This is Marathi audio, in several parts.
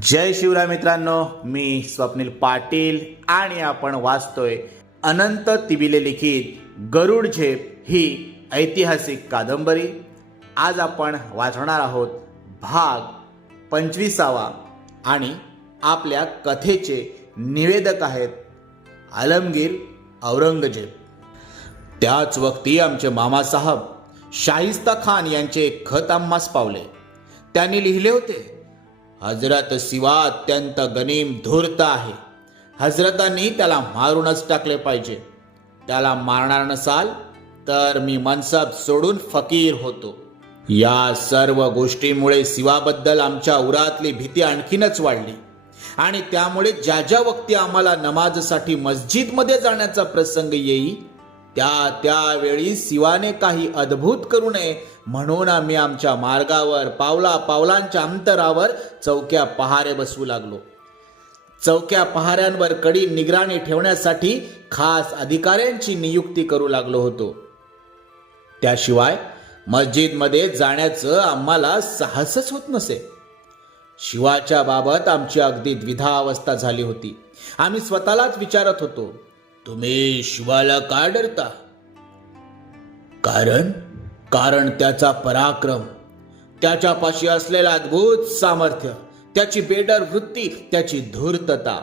जय शिवराय मित्रांनो मी स्वप्नील पाटील आणि आपण वाचतोय अनंत तिबिले लिखित गरुड झेप ही ऐतिहासिक कादंबरी. आज आपण वाचणार आहोत भाग पंचवीसावा आणि आपल्या कथेचे निवेदक आहेत आलमगीर औरंगजेब. त्याच वक्ती आमचे मामासाहेब शाहिस्ता खान यांचे एक खत आम्हास पावले. त्यांनी लिहिले होते हजरत शिवा अत्यंत गनीम धूर्त आहे. हजरतांनी त्याला मारूनच टाकले पाहिजे. त्याला मारणार नसाल तर मी मनसब सोडून फकीर होतो. या सर्व गोष्टीमुळे शिवाबद्दल आमच्या उरातली भीती आणखीनच वाढली. आणि त्यामुळे ज्या ज्या वक्ती आम्हाला नमाजसाठी मस्जिदमध्ये जाण्याचा प्रसंग येई त्या त्यावेळी शिवाने काही अद्भुत करू नये म्हणून आम्ही आमच्या मार्गावर पावला पावलांच्या अंतरावर चौक्या पहारे बसवू लागलो. चौक्या पहाऱ्यांवर कडी निगराणी ठेवण्यासाठी खास अधिकाऱ्यांची नियुक्ती करू लागलो होतो. त्याशिवाय मस्जिदमध्ये जाण्याचं आम्हाला साहसच होत नसे. शिवाच्या बाबत आमची अगदी द्विधा अवस्था झाली होती. आम्ही स्वतःलाच विचारत होतो तुम्ही शिवाला का डरता? कारण कारण त्याचा पराक्रम त्याच्यापाशी असलेलं अद्भुत सामर्थ्य त्याची बेडर वृत्ती त्याची धूर्तता.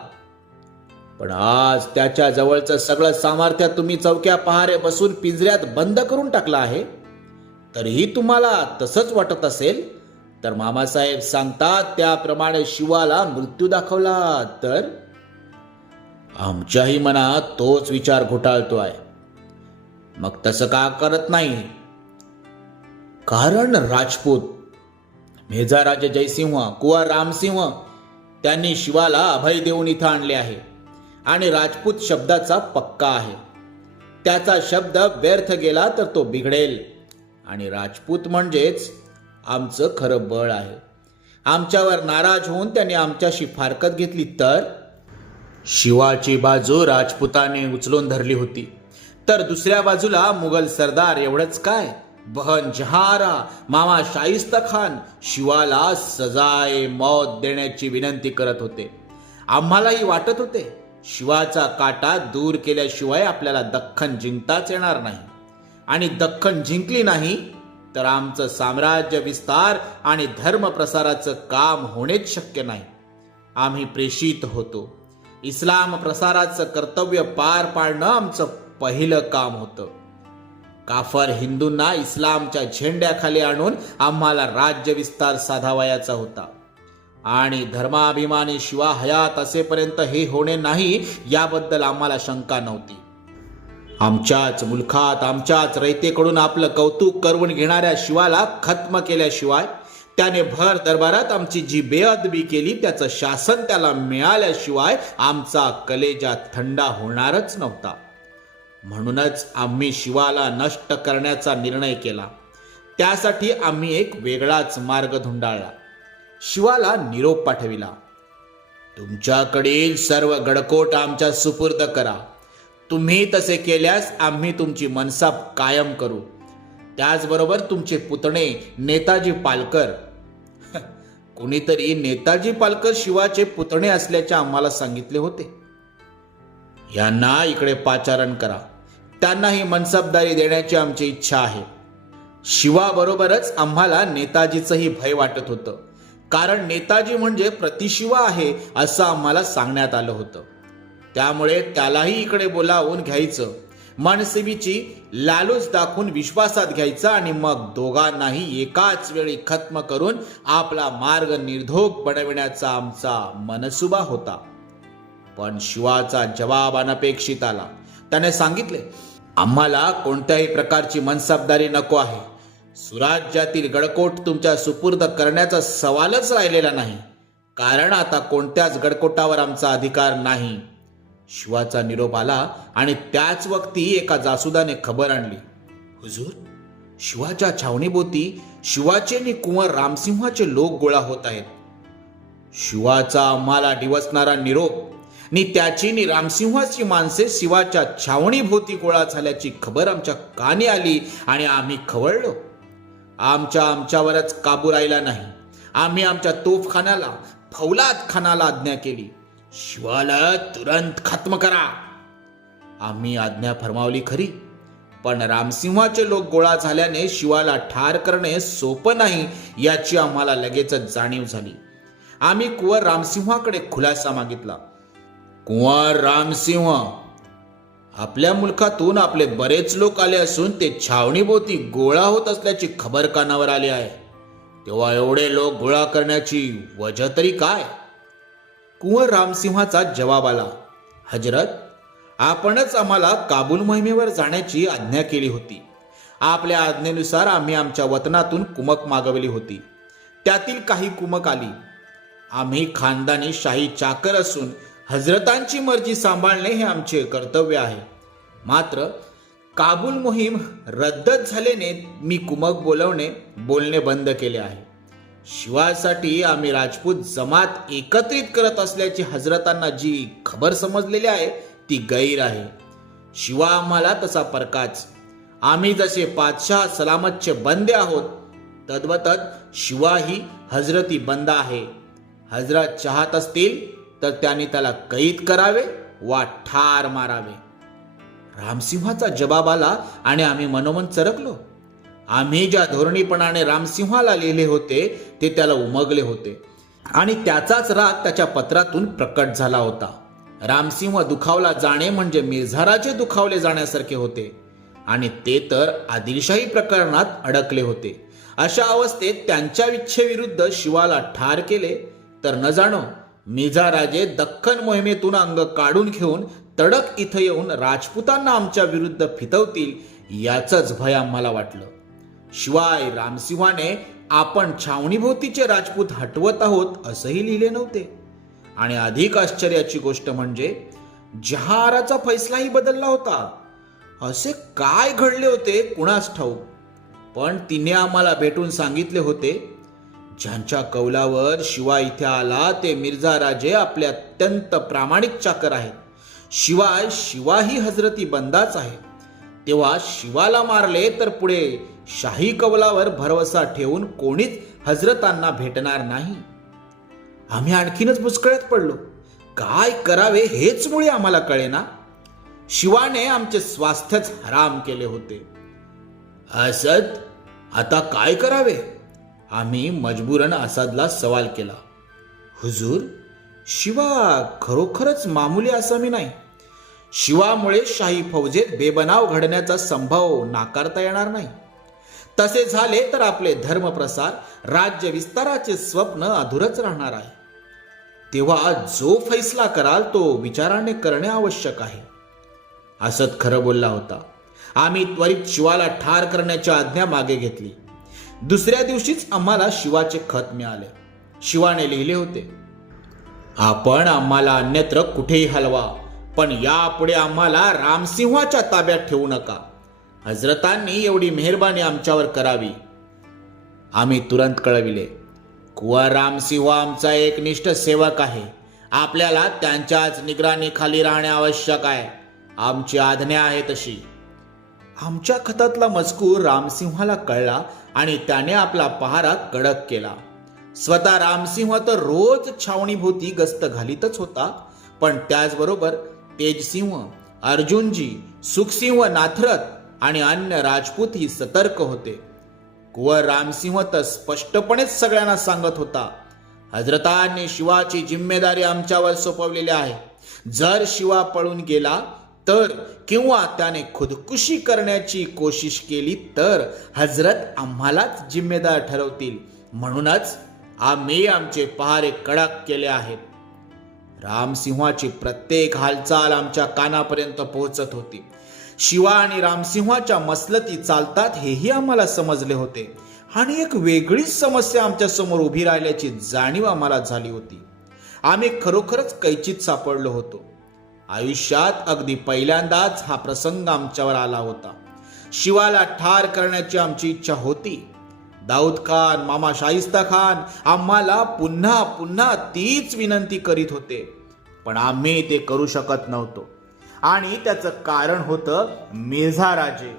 पण आज त्याच्या जवळचं सगळं सामर्थ्य तुम्ही चौक्या पहारे बसून पिंजऱ्यात बंद करून टाकलं आहे. तरीही तुम्हाला तसंच वाटत असेल? तर मामासाहेब सांगतात त्याप्रमाणे शिवाला मृत्यू दाखवला तर? आमच्याही मनात तोच विचार घोटाळतो आहे मग तसं का करत नाही? कारण राजपूत. मेजाराजा जयसिंह कुंवर रामसिंह त्यांनी शिवाला अभय देऊन इथं आणले आहे. आणि राजपूत शब्दाचा पक्का आहे. त्याचा शब्द व्यर्थ गेला तर तो बिघडेल. आणि राजपूत म्हणजेच आमचं खरं बळ आहे. आमच्यावर नाराज होऊन त्यांनी आमच्याशी फारकत घेतली तर? शिवाची बाजू राजपुताने उचलून धरली होती. तर दुसऱ्या बाजूला मुघल सरदार एवढंच काय? बहन जहारा मामा शाहिस्ता खान शिवाला सजाए मौत देण्याची विनंती करत होते. आम्हालाही वाटत होते शिवाचा काटा दूर केल्याशिवाय आपल्याला दख्खन जिंकताच येणार नाही. आणि दख्खन जिंकली नाही तर आमचं साम्राज्य विस्तार आणि धर्म प्रसाराचं काम होणेच शक्य नाही. आम्ही प्रेषित होतो. इस्लाम प्रसाराचं कर्तव्य पार पाडणं आमचं पहिलं काम होतं. काफर हिंदूंना इस्लामच्या झेंड्याखाली आणून आम्हाला राज्य विस्तार साधावयाचा होता. आणि धर्माभिमानी शिवा हयात असेपर्यंत हे होणे नाही याबद्दल आम्हाला शंका नव्हती. आमच्याच मुलखात आमच्याच रयतेकडून आपलं कौतुक करून घेणाऱ्या शिवाला खत्म केल्याशिवाय त्याने भर दरबारात आमची जी बेअदबी केली त्याचं शासन त्याला मिळाल्याशिवाय आमचा कलेजा थंडा होणारच नव्हता. म्हणूनच आम्ही शिवाला नष्ट करण्याचा निर्णय केला. त्यासाठी आम्ही एक वेगळाच मार्ग धुंडाळला. शिवाला निरोप पाठविला. तुमच्याकडील सर्व गडकोट आमच्या सुपूर्द करा. तुम्ही तसे केल्यास आम्ही तुमची मनसा कायम करू. त्याचबरोबर तुमचे पुतणे नेताजी पालकर. कुणीतरी नेताजी पालकर शिवाचे पुतणे असल्याचे आम्हाला सांगितले होते. यांना इकडे पाचारण करा. त्यांनाही मनसबदारी देण्याची आमची इच्छा आहे. शिवाबरोबरच आम्हाला नेताजीचंही भय वाटत होतं. कारण नेताजी म्हणजे प्रतिशिवा आहे असं आम्हाला सांगण्यात आलं होतं. त्यामुळे त्यालाही इकडे बोलावून घ्यायचं. मनसेबीची लालूच दाखवून विश्वासात घ्यायचा आणि मग दोघांनाही एकाच वेळी खत्म करून आपला मार्ग निर्धोक बनविण्याचा आमचा मनसुबा होता. पण शिवाचा जवाब अनपेक्षित आला त्याने सांगितले आम्हाला कोणत्याही प्रकारची मनसबदारी नको आहे. सुराज्यातील गडकोट तुमच्या सुपूर्द करण्याचा सवालच राहिलेला नाही. कारण आता कोणत्याच गडकोटावर आमचा अधिकार नाही. शिवाचा निरोप आला आणि त्याच वक्ती एका जासुदाने खबर आणली. हुजूर शिवाच्या छावणीभोवती शिवाचे आणि कुंवर रामसिंहाचे लोक गोळा होत आहेत. शिवाचा आम्हाला डिवसणारा निरोप नि त्याची नि रामसिंहाची माणसे शिवाच्या छावणीभोवती गोळा झाल्याची खबर आमच्या कानी आली आणि आम्ही खवळलो. आमच्या आमच्यावरच काबू राहिला नाही. आम्ही आमच्या तोफखान्याला फौलाद खानाला आज्ञा केली. शिवाला तुरंत खत्म करा. आम्ही आज्ञा फरमावली खरी. पण रामसिंहाचे लोक गोळा झाल्याने शिवाला ठार करणे सोपं नाही याची आम्हाला लगेचच जाणीव झाली. आम्ही कुवर रामसिंहाकडे खुलासा मागितला. कुंवर रामसिंह. आपल्या मुलखातून आपले बरेच लोक आले असून ते छावणीभोवती गोळा होत असल्याची खबर कानावर आली आहे. तेव्हा एवढे लोक गोळा करण्याची वजह तरी काय? कुंवर रामसिंहाचा जवाब आला. हजरत आपणच आम्हाला काबूल मोहिमेवर जाण्याची आज्ञा केली होती. आपल्या आज्ञेनुसार आम्ही आमच्या वतनातून कुमक मागवली होती. त्यातील काही कुमक आली. आम्ही खानदानी शाही चाकर असून हजरतांची मर्जी सांभाळणे हे आमचे कर्तव्य आहे. मात्र काबूल मोहीम रद्दच झाल्याने मी कुमक बोलवणे बोलणे बंद केले आहे. शिवासाठी आम्ही राजपूत जमात एकत्रित करत असल्याची हजरतांना जी खबर समजलेली आहे ती गैर आहे. शिवा आम्हाला तसा परकाच. आम्ही जसे पातशाह सलामतचे बंदे आहोत तद्वतच शिवाही हजरती बंद आहे. हजरत चाहत असतील तर त्यांनी त्याला कैद करावे वा ठार मारावे. रामसिंहाचा जबाब आला आणि आम्ही मनोमन चरकलो. आम्ही ज्या धोरणीपणाने रामसिंहाला लिहिले होते ते त्याला उमगले होते. आणि त्याचाच राग त्याच्या पत्रातून प्रकट झाला होता. रामसिंह दुखावला जाणे म्हणजे मिर्झाराचे दुखावले जाण्यासारखे होते. आणि ते तर आदिलशाही प्रकरणात अडकले होते. अशा अवस्थेत त्यांच्या इच्छेविरुद्ध शिवाला ठार केले तर न जाणो मिझाराजे दख्खन मोहिमेतून अंग काढून घेऊन तडक इथं येऊन राजपुतांना आमच्या विरुद्ध फितवतील याचंच भय आम्हाला वाटलं. शिवाय रामसिंहाने आपण छावणीभोवतीचे राजपूत हटवत आहोत असंही लिहिले नव्हते. आणि अधिक आश्चर्याची गोष्ट म्हणजे जहाराचा फैसलाही बदलला होता. असे काय घडले होते कुणास ठाऊक. पण तिने आम्हाला भेटून सांगितले होते ज्यांच्या कौलावर शिवा इथे आला ते मिर्झा राजे आपले अत्यंत प्रामाणिक चाकर आहेत. शिवाय शिवाही हजरती बंदाच आहे. तेव्हा शिवाला मारले तर पुढे शाही कौलावर भरवसा ठेवून कोणीच हजरतांना भेटणार नाही. आम्ही आणखीनच बुचकळ्यात पडलो. काय करावे हेच मुळे आम्हाला कळेना. शिवाने आमचे स्वास्थ्यच हराम केले होते. असत आता काय करावे? आम्ही मजबूरन असादला सवाल केला. हुजूर शिवा खरोखरच मामुली आसामी नाही. शिवामुळे शाही फौजेत बेबनाव घडण्याचा संभव नाकारता येणार नाही. तसे झाले तर आपले धर्मप्रसार राज्य विस्ताराचे स्वप्न अधुरच राहणार आहे. तेव्हा जो फैसला कराल तो विचाराने करणे आवश्यक आहे. असत खरं बोलला होता. आम्ही त्वरित शिवाला ठार करण्याची आज्ञा मागे घेतली. दुसऱ्या दिवशीच आम्हाला शिवाचे खत मिळाले. शिवाने लिहिले होते आपण आम्हाला अन्यत्र कुठेही हलवा पण यापुढे आम्हाला रामसिंहाच्या ताब्यात ठेवू नका. हजरतांनी एवढी मेहरबानी आमच्यावर करावी. आम्ही तुरंत कळविले कुवा रामसिंह आमचा एक निष्ठ सेवक आहे. आपल्याला त्यांच्याच निगराणीखाली राहणे आवश्यक आहे. आमची आज्ञा आहे तशी. आमच्या खतातला मजकूर रामसिंहाला कळला आणि त्याने आपला पहारा कडक केला. स्वतः रामसिंह तर रोज छावणीभोवती गस्त घालीतच होता पण त्याचबरोबर तेजसिंह अर्जुनजी सुखसिंह नाथरथ आणि अन्य राजपूत ही सतर्क होते. कुवर रामसिंह तर स्पष्टपणेच सगळ्यांना सांगत होता हजरतांनी शिवाची जिम्मेदारी आमच्यावर सोपवलेली आहे. जर शिवा पळून गेला तर किंवा त्याने खुदकुशी करण्याची कोशिश केली तर हजरत आम्हालाच जिम्मेदार ठरवतील. म्हणूनच आम्ही आमचे पहारे कडक केले आहेत. रामसिंहाची प्रत्येक हालचाल आमच्या कानापर्यंत पोहोचत होती. शिवा आणि रामसिंहाच्या मसलती चालतात हेही आम्हाला समजले होते. आणि एक वेगळीच समस्या आमच्यासमोर उभी राहिल्याची जाणीव आम्हाला झाली होती. आम्ही खरोखरच कैचित सापडलो होतो. आयुष्यात अगदी पहिल्यांदाच हा प्रसंग आमच्यावर आला होता. शिवाला ठार करण्याची आमची इच्छा होती. दाऊद खान मामा शाहिस्ता खान आम्हाला पुन्हा पुन्हा तीच विनंती करीत होते. पण आम्ही ते करू शकत नव्हतो. आणि त्याचं कारण होतं मिर्झा राजे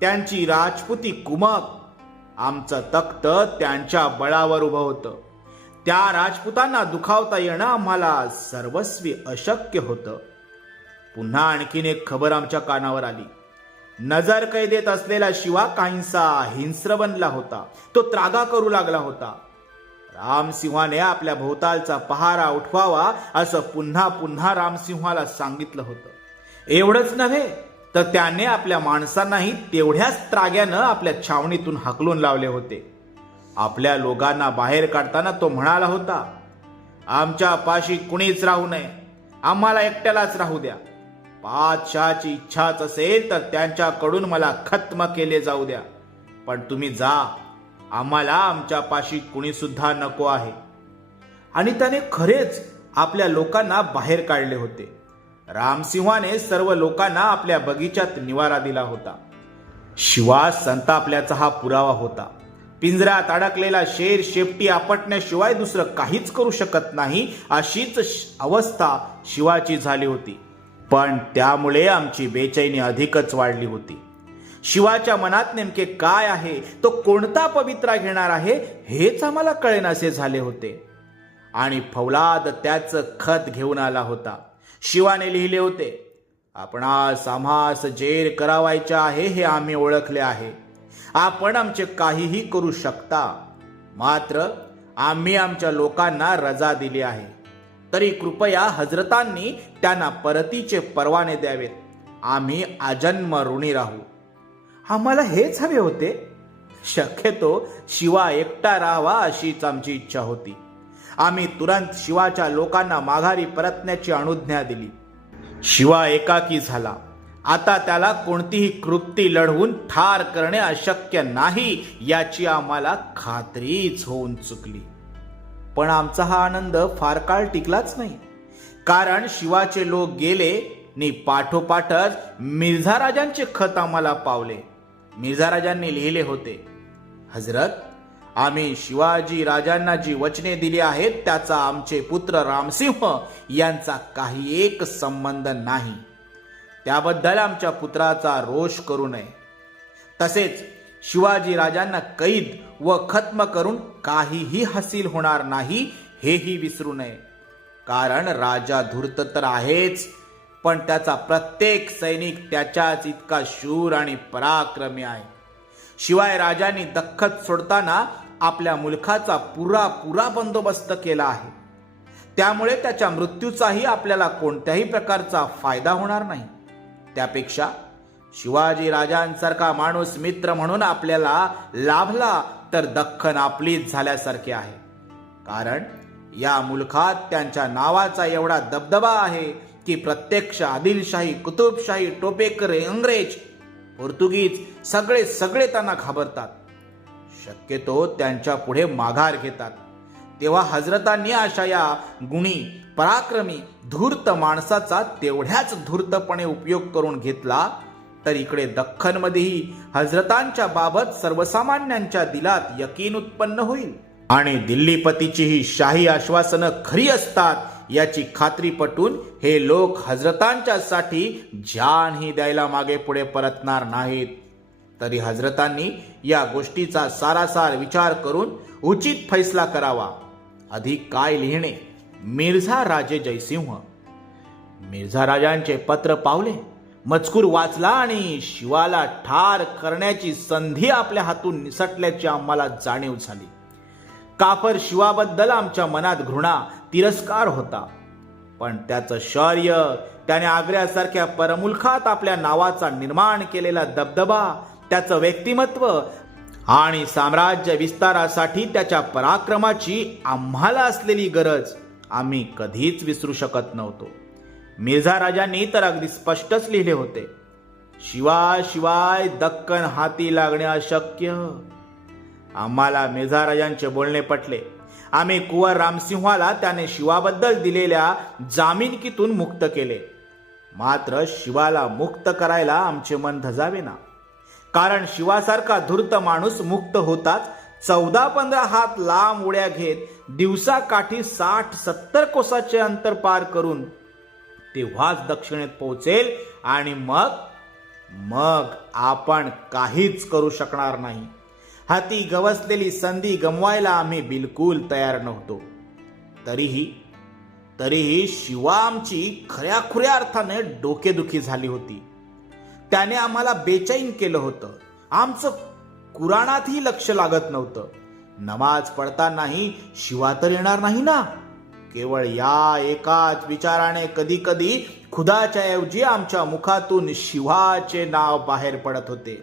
त्यांची राजपुती कुमक आमचं तख्त त्यांच्या बळावर उभं होतं. त्या राजपुतांना दुखावता येणं आम्हाला सर्वस्वी अशक्य होतं. पुन्हा आणखीन एक खबर आमच्या कानावर आली. नजर कैदेत असलेला शिवा काहींसा हिंस्र बनला होता. तो त्रागा करू लागला होता. रामसिंहाने आपल्या भोवतालचा पहारा उठवावा असं पुन्हा पुन्हा रामसिंहाला सांगितलं होतं. एवढंच नव्हे तर त्याने आपल्या माणसांनाही तेवढ्याच त्राग्यानं आपल्या छावणीतून हकलून लावले होते. आपल्या लोकांना बाहेर काढताना तो म्हणाला होता आमच्या पाशी कुणीच राहू नये. आम्हाला एकट्यालाच राहू द्या. बादशहाची इच्छाच असेल तर त्यांच्याकडून मला खत्म केले जाऊ द्या. पण तुम्ही जा. आम्हाला आमच्या पाशी कुणी सुद्धा नको आहे. आणि त्याने खरेच आपल्या लोकांना बाहेर काढले होते. रामसिंहाने सर्व लोकांना आपल्या बगीच्यात निवारा दिला होता. शिवा संतापल्याचा हा पुरावा होता. पिंजऱ्यात अडकलेला शेर शेपटी आपटण्याशिवाय दुसरं काहीच करू शकत नाही अशीच श- अवस्था शिवाची झाली होती. पण त्यामुळे आमची बेचैनी अधिकच वाढली होती. शिवाच्या मनात नेमके काय आहे तो कोणता पवित्रा घेणार आहे हेच आम्हाला कळेनासे झाले होते. आणि फौलाद त्याचं खत घेऊन आला होता. शिवाने लिहिले होते आपणास आम्हास जेर करावायचे आहे हे आम्ही ओळखले आहे. आपण आमचे काहीही करू शकता मात्र आम्ही आमच्या लोकांना रजा दिली आहे. तरी कृपया हजरतांनी त्यांना परतीचे परवाने द्यावेत. आम्ही अजन्म ऋणी राहू. आम्हाला हेच हवे होते. शक्यतो शिवा एकटा राहावा अशीच आमची इच्छा होती. आम्ही तुरंत शिवाच्या लोकांना माघारी परतण्याची अनुज्ञा दिली. शिवा एकाकी झाला. आता त्याला कोणतीही कृती लढवून ठार करणे अशक्य नाही याची आम्हाला खात्रीच होऊन चुकली. पण आमचा हा आनंद फार काळ टिकलाच नाही. कारण शिवाचे लोक गेले नि पाठोपाठच मिर्झा राजांचे खत आम्हाला पावले. मिर्झा राजांनी लिहिले होते हजरत आम्ही शिवाजी राजांना जी वचने दिली आहेत त्याचा आमचे पुत्र रामसिंह यांचा काही एक संबंध नाही. त्याबद्दल आमच्या पुत्राचा रोष करू नये. तसेच शिवाजी राजांना कैद व खत्म करून काहीही हासिल होणार नाही हेही विसरू नये. कारण राजा धूर्त तर आहेच पण त्याचा प्रत्येक सैनिक त्याच्याच इतका शूर आणि पराक्रमी आहे. शिवाय राजांनी दख्खत सोडताना आपल्या मुलखाचा पुरा पुरा बंदोबस्त केला आहे. त्यामुळे त्याच्या मृत्यूचाही आपल्याला कोणत्याही प्रकारचा फायदा होणार नाही. त्यापेक्षा शिवाजी राजांसारखा माणूस मित्र म्हणून आपल्याला लाभला तर दख्खन आपलीच झाल्यासारखे आहे. कारण या मुलखात त्यांच्या नावाचा एवढा दबदबा आहे की प्रत्यक्ष आदिलशाही कुतुबशाही टोपेकर इंग्रज पोर्तुगीज सगळे सगळे त्यांना घाबरतात. शक्यतो त्यांच्या पुढे माघार घेतात. तेव्हा हजरतांनी अशा या गुणी पराक्रमी धूर्त माणसाचा तेवढ्याच धूर्तपणे उपयोग करून घेतला तर इकडे दख्खनमध्येही हजरतांच्या बाबत सर्वसामान्यांच्या दिलात यकीन उत्पन्न होईल. आणि दिल्लीपतीची ही शाही आश्वासनं खरी असतात याची खात्री पटून हे लोक हजरतांच्या साठी जानही द्यायला मागे पुढे परतणार नाहीत. तरी हजरतांनी या गोष्टीचा सारासार विचार करून उचित फैसला करावा. अधिक काय लिहिणे? मिर्झा राजे जयसिंह. मिर्झा राजांचे पत्र पावले. मजकूर वाचला आणि शिवाला ठार करण्याची संधी आपल्या हातून निसटल्याची आम्हाला जाणीव झाली. काफर शिवाबद्दल आमच्या मनात घृणा तिरस्कार होता. पण त्याचं शौर्य त्याने आग्र्यासारख्या परमुलखात आपल्या नावाचा निर्माण केलेला दबदबा त्याचं व्यक्तिमत्व आणि साम्राज्य विस्तारासाठी त्याच्या पराक्रमाची आम्हाला असलेली गरज आम्ही कधीच विसरू शकत नव्हतो. मिर्झा राजांनी तर अगदी स्पष्टच लिहिले होते शिवाय शिवाय दक्कन हाती लागणे अशक्य. आम्हाला मिर्झा राजांचे बोलणे पटले. आम्ही कुवर रामसिंहाला त्याने शिवाबद्दल दिलेल्या जामिनकीतून मुक्त केले. मात्र शिवाला मुक्त करायला आमचे मन धजावे ना कारण शिवासारखा धूर्त माणूस मुक्त होताच चौदा पंधरा हात लांब उड्या घेत दिवसा काठी साठ सत्तर कोसाचे अंतर पार करून तेव्हाच दक्षिणेत पोहोचेल आणि मग मग आपण काहीच करू शकणार नाही. हाती गवसलेली संधी गमवायला आम्ही बिलकुल तयार नव्हतो. तरीही तरीही शिवा आमची खऱ्या खुऱ्या अर्थाने डोकेदुखी झाली होती. त्याने आम्हाला बेचैन केलं होतं. आमचं कुराणातही लक्ष लागत नव्हतं. नमाज पडतानाही शिवा तर येणार नाही ना? केवळ या एकाच विचाराने कधी कधी खुदाच्या ऐवजी आमच्या मुखातून शिवाचे नाव बाहेर पडत होते.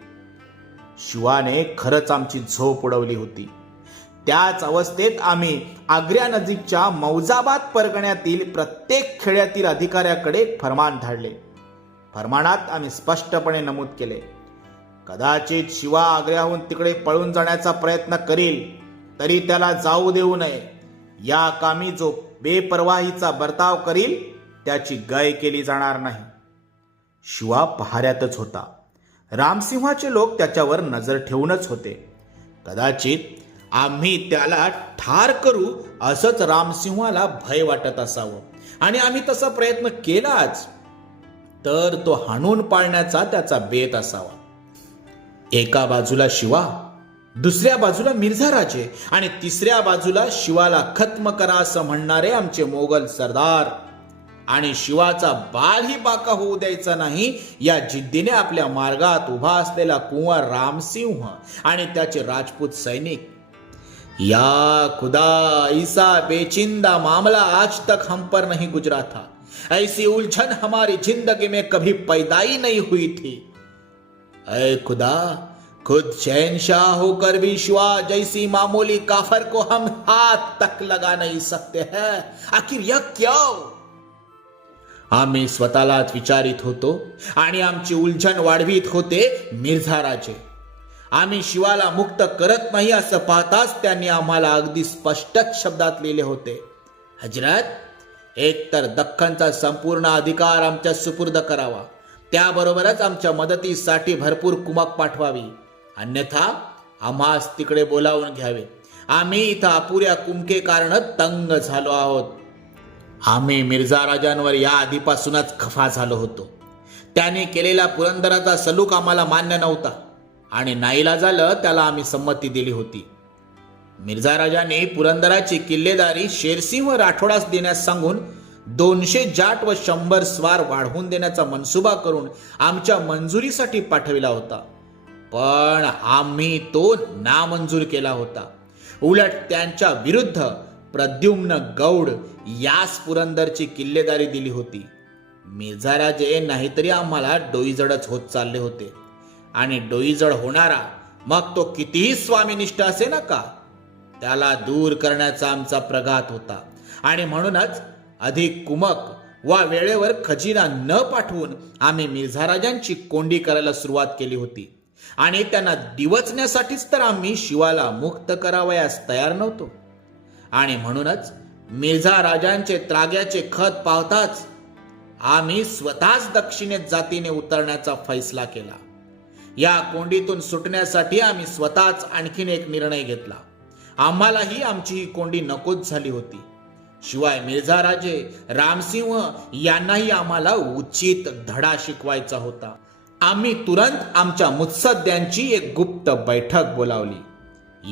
शिवाने खरंच आमची झोप उडवली होती. त्याच अवस्थेत आम्ही आग्र्या नजीकच्या मौजाबाद परगण्यातील प्रत्येक खेड्यातील अधिकाऱ्याकडे फरमान धाडले. फरमानात आम्ही स्पष्टपणे नमूद केले कदाचित शिवा आग्र्याहून तिकडे पळून जाण्याचा प्रयत्न करील तरी त्याला जाऊ देऊ नये. या कामी जो बेपरवाहीचा बर्ताव करील त्याची गय केली जाणार नाही. शिवा पहाऱ्यातच होता. रामसिंहाचे लोक त्याच्यावर नजर ठेवूनच होते. कदाचित आम्ही त्याला ठार करू असंच रामसिंहाला भय वाटत असावं. आणि आम्ही तसा प्रयत्न केलाच तर तो हाणून पाळण्याचा त्याचा बेत असावा. एका बाजूला शिवा दुसऱ्या बाजूला मिर्झा राजे आणि तिसऱ्या बाजूला शिवाला खत्म करा असं म्हणणारे आमचे मोगल सरदार. आणि शिवाचा बालही बाका होऊ द्यायचा नाही या जिद्दीने आपल्या मार्गात उभा असलेला कुंवर रामसिंह आणि त्याचे राजपूत सैनिक. या खुदा ऐसा बेचिंदा मामला आज तक हम पर नहीं गुजरा था ऐसी उलझन हमारी जिंदगी में कभी पैदा ही नहीं हुई थी. ऐ खुदा खुद शहनशाह होकर भी शिवा जैसी मामूली काफर को हम हाथ तक लगा नहीं सकते हैं। आखिर यह क्यों हो? आम्ही स्वतःलाच विचारित होतो आणि आमची उलझन वाढवीत होते मिर्झा राजे। आम्ही शिवाला मुक्त करत नाही असं पाहताच त्यांनी आम्हाला अगदी स्पष्टच शब्दात लिहिले होते। हजरत एक तर दख्खनचा संपूर्ण अधिकार आमच्या सुपूर्द करावा त्याबरोबरच आमच्या मदतीसाठी भरपूर कुमक पाठवावी। अन्यथा आम्हास तिकडे बोलावून घ्यावे. आम्ही इथं अपुऱ्या कुमके कारण तंग झालो आहोत. आम्ही मिर्झा राजांवर या आधीपासूनच खफा झालो होतो. त्याने केलेला पुरंदराचा सलूक आम्हाला मान्य नव्हता आणि नाईला झालं त्याला आम्ही संमती दिली होती. मिर्झा राजाने पुरंदराची किल्लेदारी शेरसिंह राठोडास देण्यास सांगून दोनशे जाट व शंभर स्वार वाढवून देण्याचा मनसुबा करून आमच्या मंजुरीसाठी पाठविला होता. पण आम्ही तो नामंजूर केला होता. उलट त्यांच्या विरुद्ध प्रद्युम्न गौड यास पुरंदरची किल्लेदारी दिली होती. मिर्झाराजे नाहीतरी आम्हाला डोईजडच होत चालले होते. आणि डोईजड होणारा मग तो कितीही स्वामीनिष्ठ असे ना का? त्याला दूर करण्याचा आमचा प्रघात होता. आणि म्हणूनच अधिक कुमक वा वेळेवर खजिना न पाठवून आम्ही मिर्झाराजांची कोंडी करायला सुरुवात केली होती. आणि त्यांना दिवचण्यासाठीच तर आम्ही शिवाला मुक्त करावयास तयार नव्हतो. आणि म्हणूनच मिर्झा राजांचे त्राग्याचे खत पावताच आम्ही स्वतःच दक्षिणेत जातीने उतरण्याचा फैसला केला. या कोंडीतून सुटण्यासाठी आम्ही स्वतःच आणखीन एक निर्णय घेतला. आम्हालाही आमची ही कोंडी नकोच झाली होती. शिवाय मिर्झा राजे रामसिंह यांनाही आम्हाला उचित धडा शिकवायचा होता. आम्ही तुरंत आमच्या मुत्सद्यांची एक गुप्त बैठक बोलावली.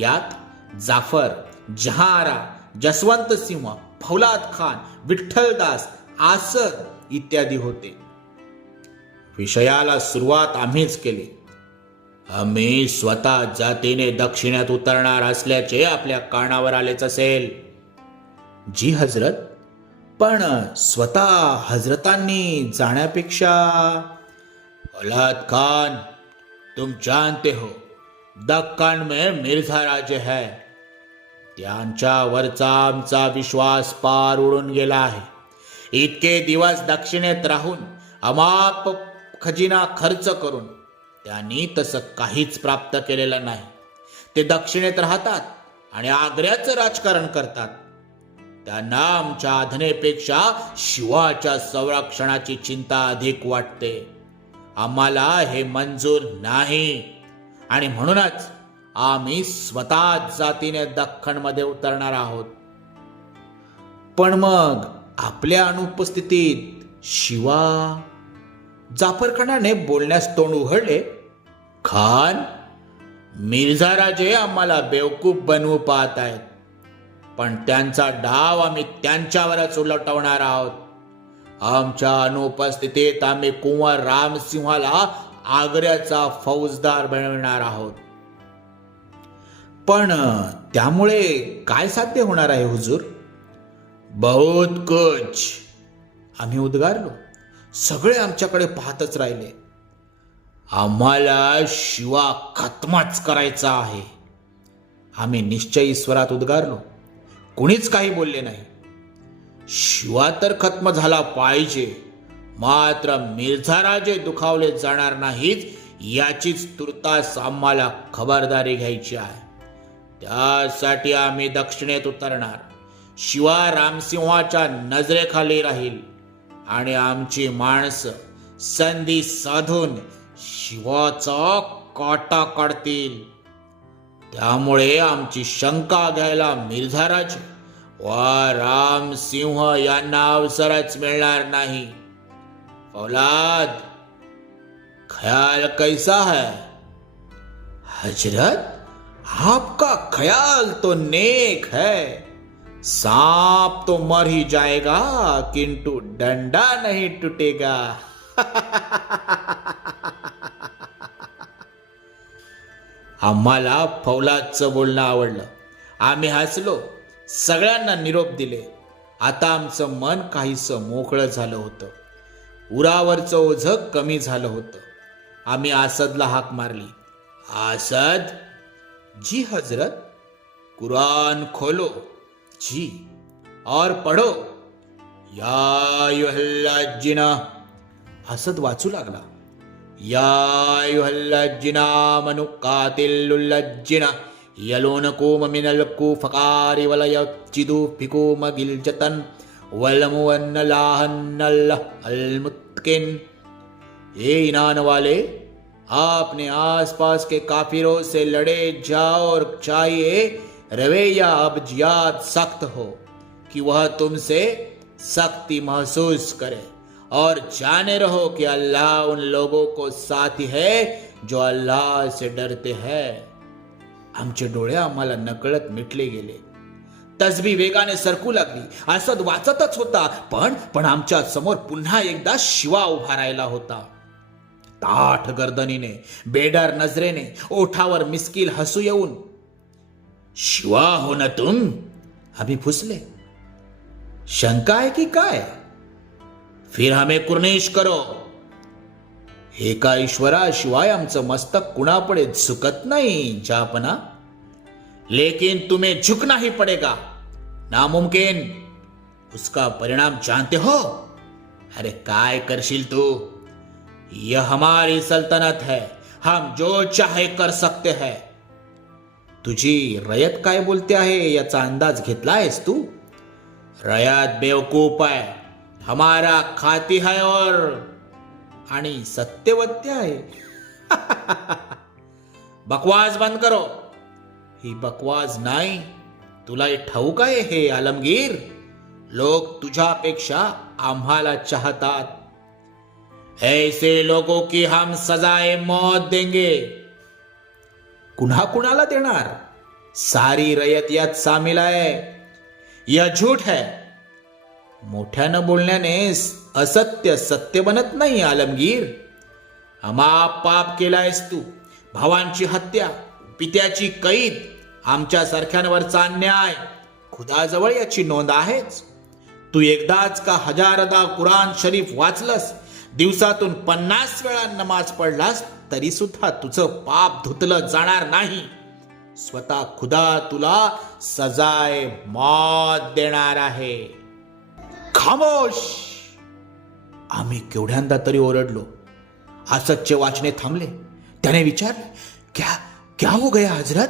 यात जाफर जहारा जसवंत सिंह फौलाद खान विठ्ठलदास आसद इत्यादी होते. विषयाला सुरुवात आम्हीच केली. आम्ही स्वतः जातीने दक्षिणेत उतरणार असल्याचे आपल्या कानावर आलेच असेल. जी हजरत? पण स्वतः हजरतांनी जाण्यापेक्षा औलाद खान तुम जानते हो दक्कन में मिर्झा राजे है। त्यांच्यावरचा आमचा विश्वास पार उडून गेला आहे। इतके दिवस दक्षिणेत राहून अमाप खजिना खर्च करून त्यांनी तसं काहीच प्राप्त केलेलं नाही। ते दक्षिणेत राहतात आणि आग्र्याचं राजकारण करतात। त्यांना आमच्या आधनेपेक्षा शिवाच्या संरक्षणाची चिंता अधिक वाटते। आम्हाला हे मंजूर नाही. आणि म्हणूनच आम्ही स्वतः जातीने दख्खनमध्ये उतरणार आहोत. पण मग आपल्या अनुपस्थितीत शिवा जाफरखानाने बोलण्यास तोंड उघडले खान मिर्झा राजे आम्हाला बेवकूफ बनवू पाहत आहेत. पण त्यांचा डाव आम्ही त्यांच्यावरच उलटवणार आहोत. आमच्या अनुपस्थितीत आम्ही कुंवर रामसिंहाला आग्र्याचा फौजदार बनविणार आहोत. पण त्यामुळे काय साध्य होणार आहे हुजूर? बहुत कुछ. आम्ही उद्गारलो. सगळे आमच्याकडे पाहतच राहिले. आम्हाला शिवा खत्माच करायचा आहे. आम्ही निश्चयी स्वरात उद्गारलो. कुणीच काही बोलले नाही. शिवा तर खत्म झाला पाहिजे. मात्र मिर्झाराजे दुखावले जाणार नाहीत याचीच तुर्तास आम्हाला खबरदारी घ्यायची आहे. त्यासाठी आम्ही दक्षिणेत उतरणार. शिवा रामसिंहाच्या नजरेखाली राहील आणि आमची माणसं संधी साधून शिवाचा काटा काढतील. त्यामुळे आमची शंका घ्यायला मिर्झाराज वा राम सिंह यांना अवसरच मिळणार नाही. औलाद ख्याल कैसा है? हजरत आपका ख्याल तो नेक है। सांप तो मर ही जाएगा किंतु डंडा नहीं टूटेगा। आम्हाला फौलादचं बोलणं आवडलं. आम्ही हसलो. सगळ्यांना निरोप दिले. आता आमचं मन काहीसं मोकळं झालं होतं. उरावरचं ओझं कमी झालं होतं. आम्ही आसदला हाक मारली. आसद? जी हजरत? कुरान खोलो. जी. और पढ़ो. या युहल्लाजिना असद वाचू लागला. या युहल्लाजिना मनु कातिल्लुल्लज्जिना यलोनकोम मिनल कुफकारी वलय चिदु फिकुम गिलजतन वलमुवन्नलाहन्नल्ल अलमुत्किन। ये ईनान वाले आपने आसपास के काफिरों से लड़े, जाओ और चाहिए रवैया अब याद सख्त हो, कि वह तुमसे सख्ती महसूस करे। और जाने रहो कि अल्लाह उन लोगों को साथी है, जो अल्लाह से डरते हैं। आमचे डोळे आम्हाला नकळत मिटले गेले. तसबी वेगाने सरकू लागली. असद वाचतच होता पण पण आमच्यासमोर पुन्हा एकदा शिवा उभा राहिला होता. ताठ गर्दनीने बेडर नजरेने ओठावर मिस्किल हसू येऊन शिवा हो ना तुम? आम्ही फुसले. शंका आहे की काय? फिर हमें कुर्निश करो. एका ईश्वराशिवाय आमचं मस्तक कुणापुढे झुकत नाही जापना. लेकिन तुम्हें झुकना ही पड़ेगा. नामुमकिन उसका परिणाम जानते हो. अरे काय करशील तू? यह हमारी सल्तनत है. हम जो चाहे कर सकते हैं. तुझी रयत काय बोलते आहे याचा अंदाज घेतलायस तू? रयत बेवकूफ आहे. हमारा खाती है और आणि सत्यवत्य आहे. बकवास बंद करो. ही बकवास नाही तुला हे ठाऊक आहे हे आलमगीर. लोक तुझ्यापेक्षा आम्हाला चाहतात. ऐसे लोगों की हम सजाए मौत देंगे. कुन्हा कुणाला देणार? सारी रयत यात सामील आहे. यह झूठ है. मोठ्यानं बोलण्याने असत्य सत्य बनत नाही आलमगीर. अमाप पाप केलायस तू. भावांची हत्या पित्याची कैद आमच्या सारख्यांवरचा अन्याय. खुदाजवळ याची नोंद आहेच. तू एकदाच का हजारदा कुराण शरीफ वाचलस? दिवसातून पन्नास वेळा नमाज पडलास तरी सुद्धा तुझं पाप धुतलं जाणार नाही. स्वतः खुदा तुला सजाय मौत देणार आहे. खामोश. आम्ही केवढ्यांदा तरी ओरडलो. आसतचे वाचने थांबले. त्याने विचार क्या क्या हो गया हजरत?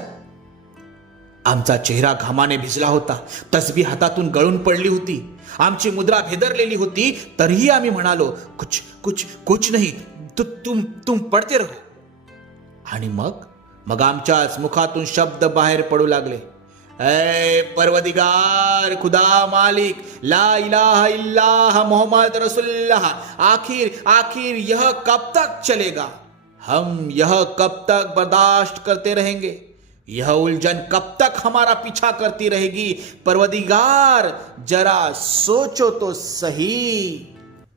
आमचा चेहरा घामाने भिजला होता. तसबी हातातून गळून पडली होती. आमची मुद्रा भेदरलेली होती. तरीही आम्ही म्हणालो कुछ कुछ कुछ नाही. तु तुम तुम पडते रहो. आणि मग मग आमच्याच मुखातून शब्द बाहेर पडू लागले. परवदिगार खुदा मालिक, ला इलाहा इल्लाह मोहम्मद रसुल्लाह आखिर आखिर यह कब तक चलेगा? हम यह कब तक बर्दाश्त करते रहेंगे? यह उलझन कब तक हमारा पीछा करती रहेगी? परवदिगार, जरा सोचो तो सही।